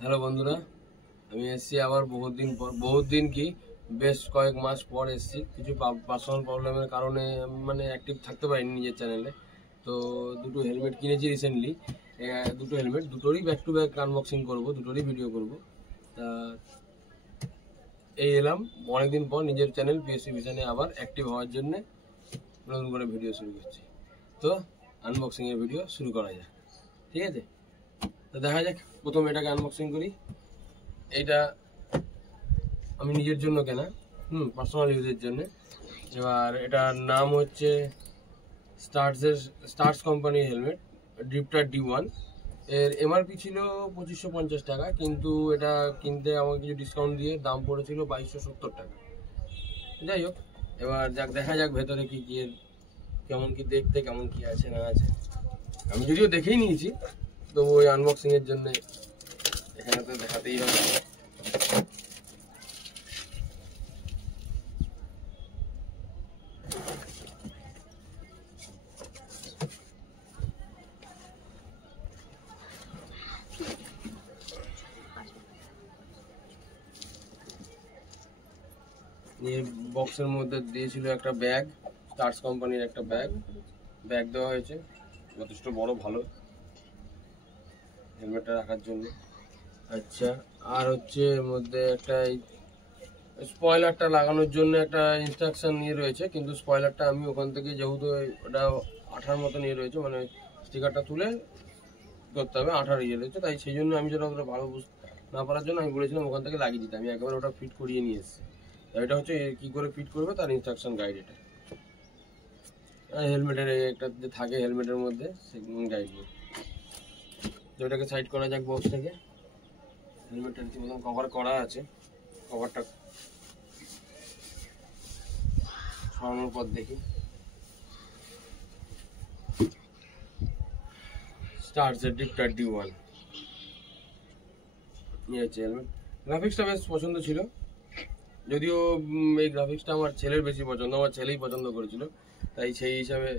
Hello বন্ধুরা, আমি এসেছি আবার বহুত দিন কি বেশ কয়েক মাস পর এসেছি। কিছু পার্সোনাল প্রবলেমের কারণে মানে অ্যাক্টিভ থাকতে পারিনি নিজের চ্যানেলে। তো দুটো হেলমেট কিনেছি রিসেন্টলি, দুটো হেলমেট, দুটোরই ব্যাক টু ব্যাক আনবক্সিং করব, দুটোরই ভিডিও করব। তা এই এলাম অনেকদিন পর নিজের চ্যানেল পিএসসি ভিশনে আবার অ্যাক্টিভ হওয়ার জন্য নতুন করে ভিডিও শুরু করছি। তো আনবক্সিংয়ের ভিডিও শুরু করা যাক, ঠিক আছে? তো দেখা যাক, প্রথম এটাকে আনবক্সিং করি। এইটা আমি নিজের জন্য কেনা, পার্সোনাল ইউজের জন্য। এবার এটার নাম হচ্ছে স্টার্স কোম্পানির হেলমেট, ড্রিফটার D1। এর এমআরপি ছিল 2550 টাকা, কিন্তু এটা কিনতে আমাকে কিছু ডিসকাউন্ট দিয়ে দাম পড়েছিল 2270 টাকা। যাই হোক, এবার দেখা যাক ভেতরে কি কি এর কেমন কি দেখতে, কেমন কি আছে না আছে। আমি যদিও দেখেই নিয়েছি, তবু ওই আনবক্সিংয়ের জন্য এখানে তো দেখাতেই হবে। এই বক্সের মধ্যে দিয়েছিল একটা ব্যাগ, স্টার্স কোম্পানির একটা ব্যাগ দেওয়া হয়েছে, যথেষ্ট বড়, ভালো হেলমেটটা রাখার জন্য। আচ্ছা, আর হচ্ছে এর মধ্যে একটা স্পয়লারটা লাগানোর জন্য একটা ইনস্ট্রাকশন নিয়ে রয়েছে, কিন্তু স্পয়লারটা আমি ওখান থেকে যেহেতু ওটা আঠার মতো নিয়ে রয়েছে, মানে স্টিকারটা তুলে করতে হবে, আঠার ইয়ে রয়েছে, তাই সেই জন্য আমি যেটা ওটা ভালো বুঝতে না পারার জন্য আমি বলেছিলাম ওখান থেকে লাগিয়ে দিতে। আমি একবার ওটা ফিট করিয়ে নিয়ে এসেছি। এটা হচ্ছে কি করে ফিট করবে তার ইনস্ট্রাকশন গাইড। এটা হেলমেটের একটা যে থাকে হেলমেটের মধ্যে, সেই গাইড বই। তো এটাকে সাইড করা যাক বক্স থেকে। হেলমেটটা প্রথম কভার করা আছে, কভারটা সরানোর পর দেখি। স্টার্সের ড্রিফটার D1 নিয়ে হচ্ছে হেলমেট। গ্রাফিক্সটা বেশ পছন্দ ছিল, যদিও এই গ্রাফিক্সটা আমার ছেলের বেশি পছন্দ, আমার ছেলেই পছন্দ করেছিল, তাই সেই হিসাবে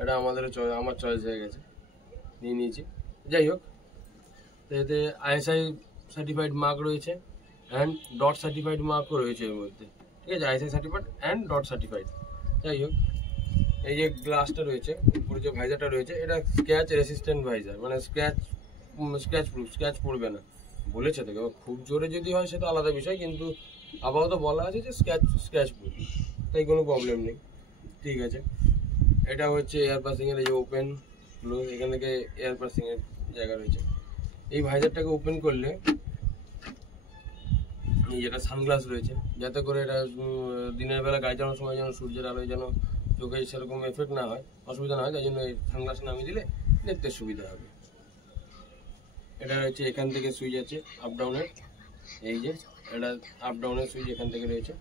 এটা আমার চয়েস হয়ে গেছে, নিয়ে নিয়েছি। যাই হোক, তো এতে ISI সার্টিফাইড মার্ক রয়েছে অ্যান্ড ডট সার্টিফাইড মার্কও রয়েছে এর মধ্যে, ঠিক আছে? ISI certified and dot certified. যাই হোক, এই যে গ্লাসটা রয়েছে, উপরে যে ভাইজারটা রয়েছে, এটা স্ক্র্যাচ রেসিস্ট্যান্ট ভাইজার, মানে স্ক্র্যাচ প্রুফ, স্ক্র্যাচ পড়বে না বলেছে। তো খুব জোরে যদি হয় সেটা আলাদা বিষয়, কিন্তু আপাতত বলা আছে যে স্ক্র্যাচ প্রুফ, তাই কোনো প্রবলেম নেই, ঠিক আছে? এটা হচ্ছে এয়ার পাসিংয়ের এই যে ওপেন ক্লোজ, এখান থেকে এয়ার পাসিংয়ের জায়গা রয়েছে। এই ভাইজারটাকে ওপেন করলে এই যেটা সানগ্লাস রয়েছে, যাতে করে এটা দিনের বেলা গাড়ি চালানোর সময় যেন সূর্যের আলোয় যেন চোখে সেরকম এফেক্ট না হয়, অসুবিধা না হয়, তাই জন্য এই সানগ্লাস নামিয়ে দিলে দেখতে সুবিধা হবে। এটা হচ্ছে এখান থেকে সুইচ আছে আপ ডাউনের, এই যে এটা আপ ডাউনের সুইচ এখান থেকে রয়েছে।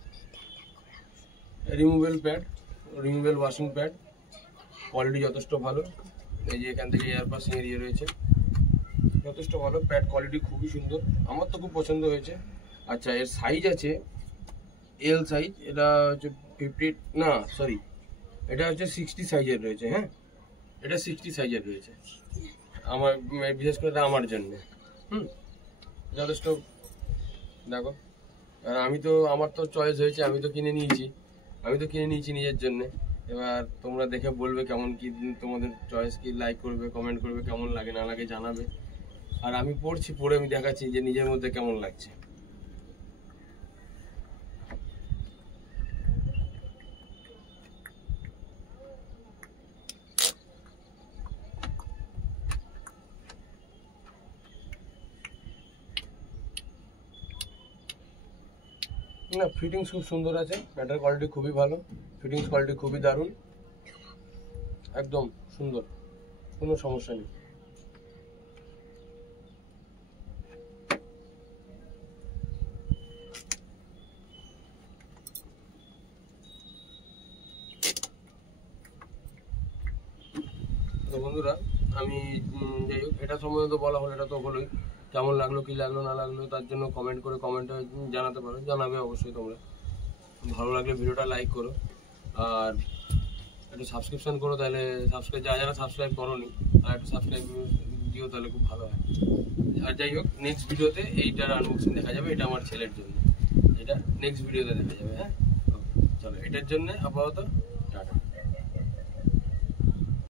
রিমুভেল ওয়াশিং প্যাড, কোয়ালিটি যথেষ্ট ভালো। এই যে এখান থেকে এয়ার পাসিং এর ইয়ে রয়েছে, যথেষ্ট ভালো প্যাড কোয়ালিটি, খুবই সুন্দর, আমার তো খুব পছন্দ হয়েছে। আচ্ছা, এর সাইজ আছে এল সাইজ, এটা হচ্ছে 50, না সরি, এটা হচ্ছে 60 সাইজের রয়েছে। হ্যাঁ, এটা 60 সাইজের রয়েছে, আমার বিশেষ করে এটা আমার জন্য যথেষ্ট। দেখো, আর আমার তো চয়েস হয়েছে, আমি তো কিনে নিয়েছি নিজের জন্য। এবার তোমরা দেখে বলবে কেমন কি, তোমাদের চয়েস কি, লাইক করবে, কমেন্ট করবে, কেমন লাগে না লাগে জানাবে। আর আমি পরে আমি দেখাচ্ছি যে নিজের মধ্যে কেমন লাগছে। না, ফিটিংস খুব সুন্দর আছে, প্যাডের কোয়ালিটি খুবই ভালো, ফিটিংস কোয়ালিটি খুবই দারুণ, একদম সুন্দর, কোনো সমস্যা নেই। তো বন্ধুরা, আমি যাই হোক, এটা সম্বন্ধে বলা হলো, এটা তো হলোই। কেমন লাগলো, কি লাগলো না লাগলো, তার জন্য কমেন্টে জানাতে পারো, জানাবে অবশ্যই তোমরা। ভালো লাগলে ভিডিওটা লাইক করো, আর একটু সাবস্ক্রিপশন করো, তাহলে যারা সাবস্ক্রাইব করোনি আর একটু সাবস্ক্রাইব দিও, তাহলে খুব ভালো হয়। আর যাই হোক, নেক্সট ভিডিওতে এইটার আনবক্সিং দেখা যাবে। এটা আমার ছেলের জন্য, এটা নেক্সট ভিডিওতে দেখা যাবে। হ্যাঁ, চলো, এটার জন্য আপাতত